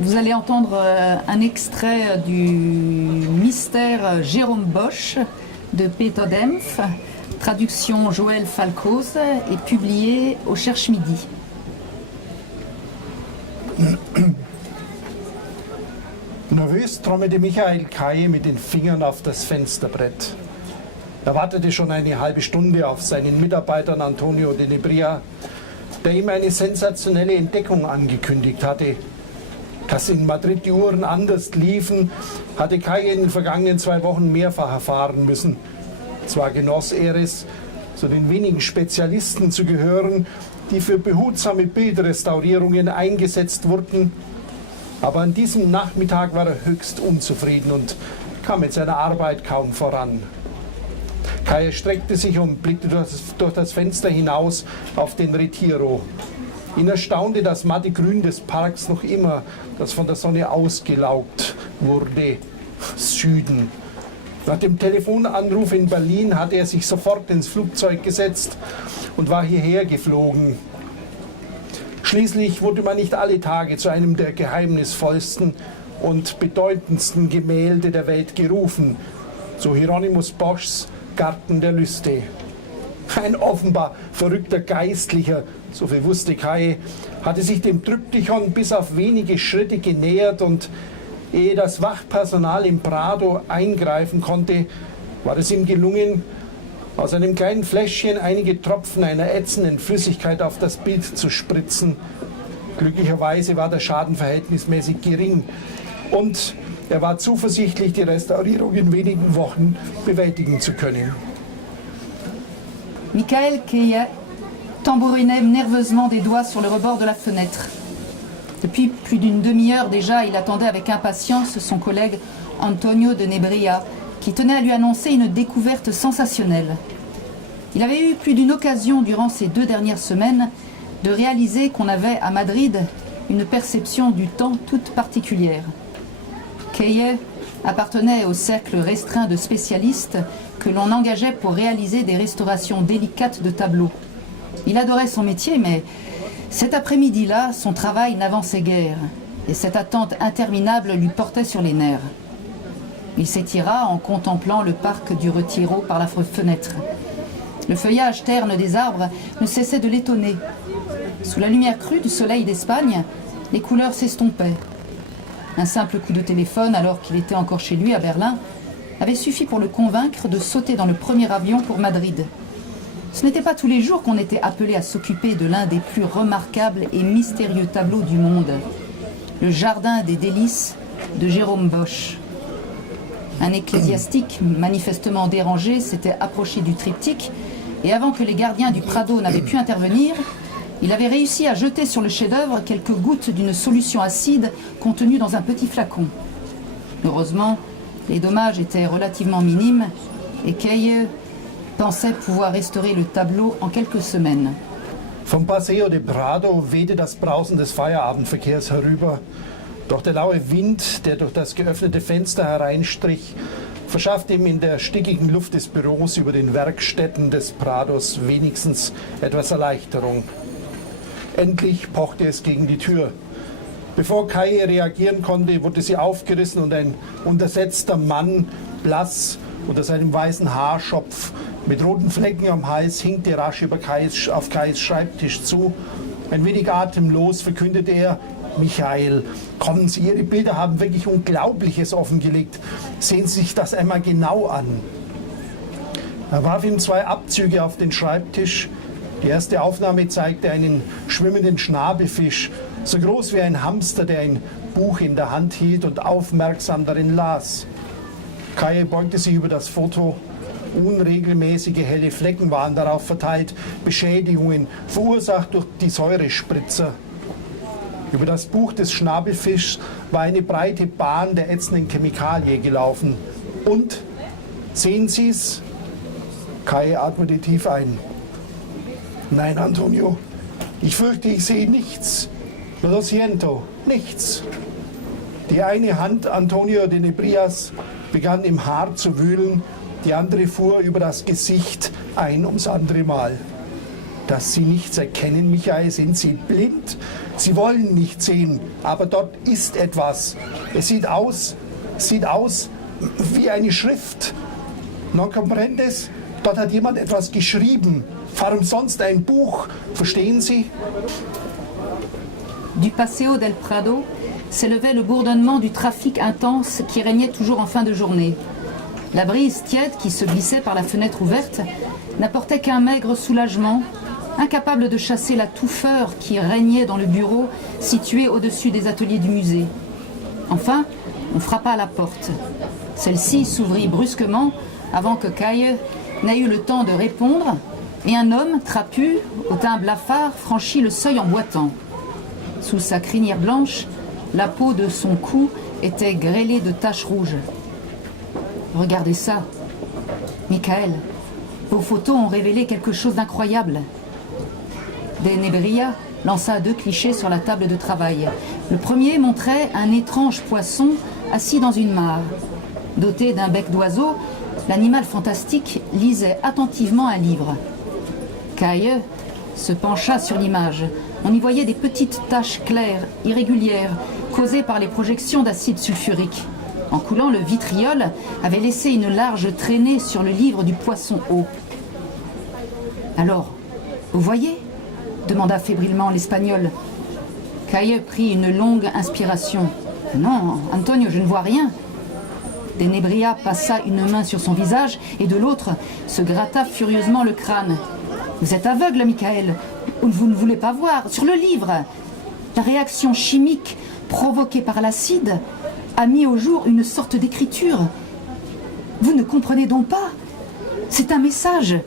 Vous allez entendre un extrait du Mystère Jérôme Bosch de Peter Dempf, traduction Joël Falcoz et publié au Cherche Midi. Nervös trommelte Michael Kaye mit den Fingern auf das Fensterbrett. Er wartete schon eine halbe Stunde auf seinen Mitarbeiter Antonio de Nebria, der ihm eine sensationelle Entdeckung angekündigt hatte. Dass in Madrid die Uhren anders liefen, hatte Kaye in den vergangenen 2 Wochen mehrfach erfahren müssen. Zwar genoss er es, zu den wenigen Spezialisten zu gehören, die für behutsame Bildrestaurierungen eingesetzt wurden, aber an diesem Nachmittag war er höchst unzufrieden und kam mit seiner Arbeit kaum voran. Kaye streckte sich und blickte durch das Fenster hinaus auf den Retiro. Ihn erstaunte das matte Grün des Parks noch immer, das von der Sonne ausgelaugt wurde. Süden. Nach dem Telefonanruf in Berlin hatte er sich sofort ins Flugzeug gesetzt und war hierher geflogen. Schließlich wurde man nicht alle Tage zu einem der geheimnisvollsten und bedeutendsten Gemälde der Welt gerufen, zu Hieronymus Boschs Garten der Lüste. Ein offenbar verrückter Geistlicher, so viel wusste Kaye, hatte sich dem Tryptychon bis auf wenige Schritte genähert und ehe das Wachpersonal im Prado eingreifen konnte, war es ihm gelungen, aus einem kleinen Fläschchen einige Tropfen einer ätzenden Flüssigkeit auf das Bild zu spritzen. Glücklicherweise war der Schaden verhältnismäßig gering und er war zuversichtlich, die Restaurierung in wenigen Wochen bewältigen zu können. Michael Kaye tambourinait nerveusement des doigts sur le rebord de la fenêtre. Depuis plus d'une demi-heure déjà, il attendait avec impatience son collègue Antonio de Nebria, qui tenait à lui annoncer une découverte sensationnelle. Il avait eu plus d'une occasion durant ces 2 dernières semaines de réaliser qu'on avait à Madrid une perception du temps toute particulière. Kaye appartenait au cercle restreint de spécialistes que l'on engageait pour réaliser des restaurations délicates de tableaux. Il adorait son métier, mais cet après-midi-là, son travail n'avançait guère, et cette attente interminable lui portait sur les nerfs. Il s'étira en contemplant le parc du Retiro par la fenêtre. Le feuillage terne des arbres ne cessait de l'étonner. Sous la lumière crue du soleil d'Espagne, les couleurs s'estompaient. Un simple coup de téléphone, alors qu'il était encore chez lui à Berlin, avait suffi pour le convaincre de sauter dans le premier avion pour Madrid. Ce n'était pas tous les jours qu'on était appelé à s'occuper de l'un des plus remarquables et mystérieux tableaux du monde, le Jardin des délices de Jérôme Bosch. Un ecclésiastique manifestement dérangé s'était approché du triptyque et avant que les gardiens du Prado n'avaient pu intervenir, il avait réussi à jeter sur le chef-d'œuvre quelques gouttes d'une solution acide contenue dans un petit flacon. Heureusement, les dommages étaient relativement minimes et Kaye pensait pouvoir restaurer le tableau en quelques semaines. Vom Paseo de Prado wehte das Brausen des Feierabendverkehrs herüber. Doch der laue Wind, der durch das geöffnete Fenster hereinstrich, verschaffte ihm in der stickigen Luft des Büros über den Werkstätten des Prados wenigstens etwas Erleichterung. Endlich pochte es gegen die Tür. Bevor Kaye reagieren konnte, wurde sie aufgerissen und ein untersetzter Mann, blass unter seinem weißen Haarschopf, mit roten Flecken am Hals, hinkte rasch auf Kayes Schreibtisch zu. Ein wenig atemlos verkündete er: Michael, kommen Sie, Ihre Bilder haben wirklich Unglaubliches offengelegt. Sehen Sie sich das einmal genau an. Er warf ihm 2 Abzüge auf den Schreibtisch. Die erste Aufnahme zeigte einen schwimmenden Schnabelfisch, so groß wie ein Hamster, der ein Buch in der Hand hielt und aufmerksam darin las. Kaye beugte sich über das Foto. Unregelmäßige helle Flecken waren darauf verteilt, Beschädigungen, verursacht durch die Säurespritzer. Über das Buch des Schnabelfischs war eine breite Bahn der ätzenden Chemikalie gelaufen. Und, sehen Sie's? Kaye atmete tief ein. Nein, Antonio, ich fürchte, ich sehe nichts. Lo siento, nichts. Die eine Hand Antonio de Nebrias begann im Haar zu wühlen, die andere fuhr über das Gesicht ein ums andere Mal. dass Sie nichts erkennen, Michael? Sind Sie blind? Sie wollen nicht sehen, aber dort ist etwas. Es sieht aus wie eine Schrift. Non comprendes? Dort hat jemand etwas geschrieben. Warum sonst ein Buch? Verstehen Sie? Du Paseo del Prado s'élevait le bourdonnement du trafic intense qui régnait toujours en fin de journée. La brise tiède qui se glissait par la fenêtre ouverte n'apportait qu'un maigre soulagement, incapable de chasser la touffeur qui régnait dans le bureau situé au-dessus des ateliers du musée. Enfin, on frappa à la porte. Celle-ci s'ouvrit brusquement avant que Caille n'ait eu le temps de répondre, et un homme trapu, au teint blafard, franchit le seuil en boitant. Sous sa crinière blanche, la peau de son cou était grêlée de taches rouges. Regardez ça. Michael, vos photos ont révélé quelque chose d'incroyable. De Nebria lança 2 clichés sur la table de travail. Le premier montrait un étrange poisson assis dans une mare. Doté d'un bec d'oiseau, l'animal fantastique lisait attentivement un livre. Caille se pencha sur l'image. On y voyait des petites taches claires, irrégulières, causées par les projections d'acide sulfurique. En coulant, le vitriol avait laissé une large traînée sur le livre du poisson haut. « Alors, vous voyez ?» demanda fébrilement l'Espagnol. Caille prit une longue inspiration. « Non, Antonio, je ne vois rien. » De Nebria passa une main sur son visage et de l'autre se gratta furieusement le crâne. « Vous êtes aveugle, Michael, ou vous ne voulez pas voir. Sur le livre, la réaction chimique provoquée par l'acide a mis au jour une sorte d'écriture. Vous ne comprenez donc pas? C'est un message.